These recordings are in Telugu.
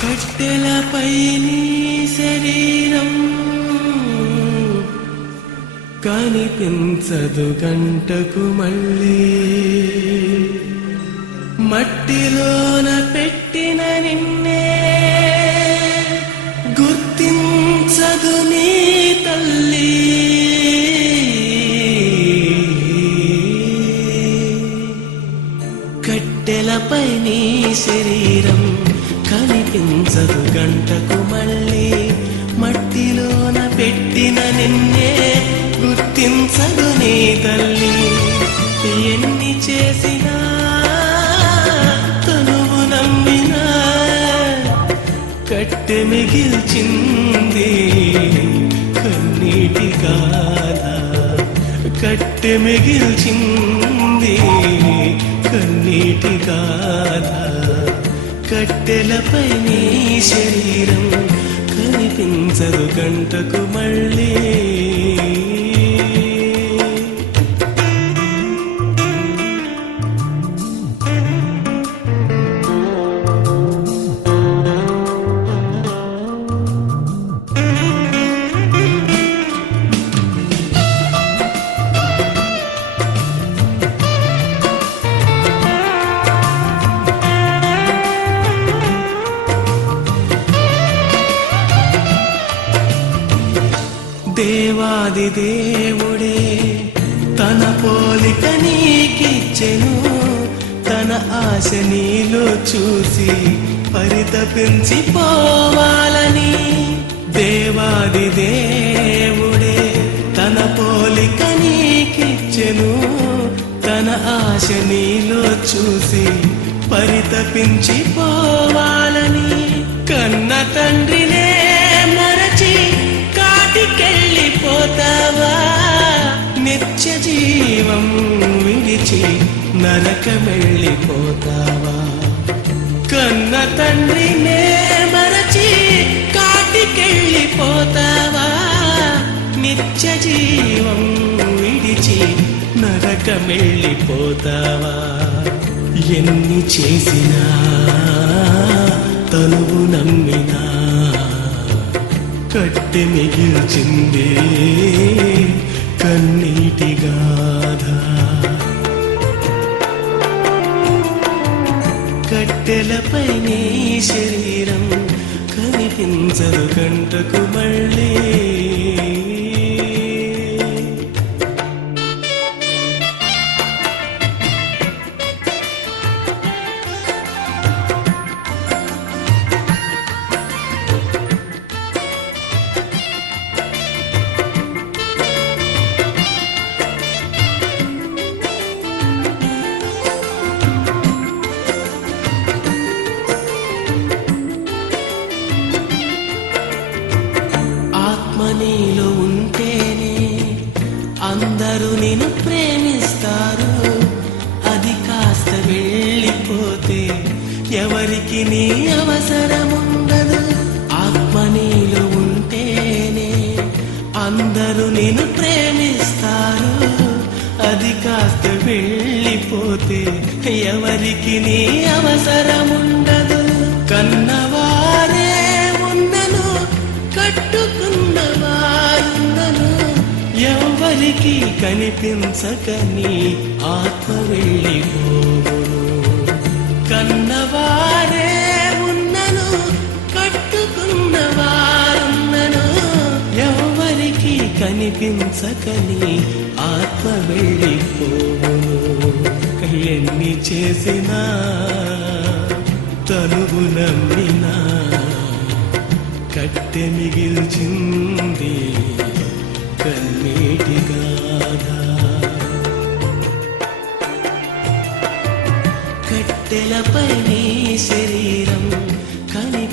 కట్టెలపై నీ శరీరం కనిపించదు గంటకు మళ్ళీ. మట్టిలోన పెట్టిన నిన్నే తెలపై నీ శరీరం కనిపించదు. గంటకు మళ్ళీ మట్టిలోన పెట్టిన నిన్నే గుర్తించదు నీ తల్లి. ఎన్ని చేసినా తనువు నమ్మినా కట్టె మిగిల్చింది కన్నీటి కాదా? కట్టె మిగిల్చింది కన్నీటి గాథ కట్టెలపై నీ శరీరం కనిపించదు గంటకు మళ్ళీ. దేవాది దేవుడే తన పోలిక నీకిచ్చెను తన ఆశ నీలో చూసి పరితపించి పోవాలని. దేవాది దేవుడే తన పోలిక నీకిచ్చెను తన ఆశ నీలో చూసి పరితపించి పోవాలని. కన్న తండ్రినే వెనక వెళ్ళిపోతావా? కన్న తండ్రినే మరచి కాటికెళ్ళిపోతావా? నిత్య జీవం విడిచి నరకమెళ్ళిపోతావా? ఎన్ని చేసినా తనువు నమ్మినా కట్టె మిగిల్చిందే కన్నీటి గాథ. కట్టెలపై నీ శరీరం కనిపించదు గంటకు మళ్ళీ. నీలో ఉంటేనే అందరూ నిన్ను ప్రేమిస్తారు. అది కాస్త వెళ్ళిపోతే ఎవరికి నీ అవసరముండదు. ఆత్మ నీలో ఉంటేనే అందరూ నిన్ను ప్రేమిస్తారు. అది కాస్త వెళ్ళిపోతే ఎవరికి నీ అవసరముండదు. కన్నవారే ఎవరికి కనిపించకని ఆత్మ వెళ్ళిపోవును కన్నవారే ఉన్నను కట్టుకున్న వారున్నను. ఎవరికి కనిపించకని ఆత్మ వెళ్ళిపోవును ఎన్ని చేసినా తనువు నమ్మినా. కట్టె మిగిల్చిన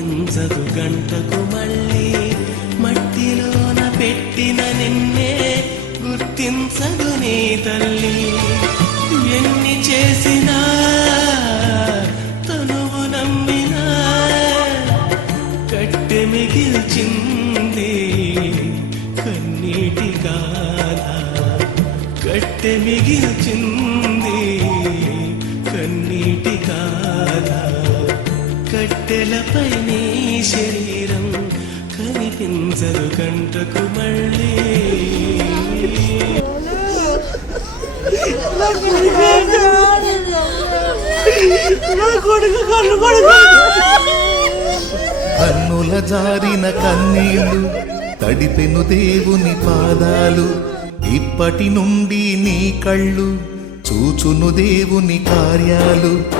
కనిపించదు గంటకు మళ్ళీ మట్టిలోన పెట్టిన నిన్నే గుర్తించదు నీ తల్లి. ఎన్ని చేసినా కట్టెలపై నీ శరీరం కనిపించదు కంటకు మళ్ళీ. కన్నుల జారిన కన్నీళ్ళు తడిపెను దేవుని పాదాలు. ఇప్పటి నుండి నీ కళ్ళు చూచును దేవుని కార్యాలు.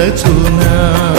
దేవుడే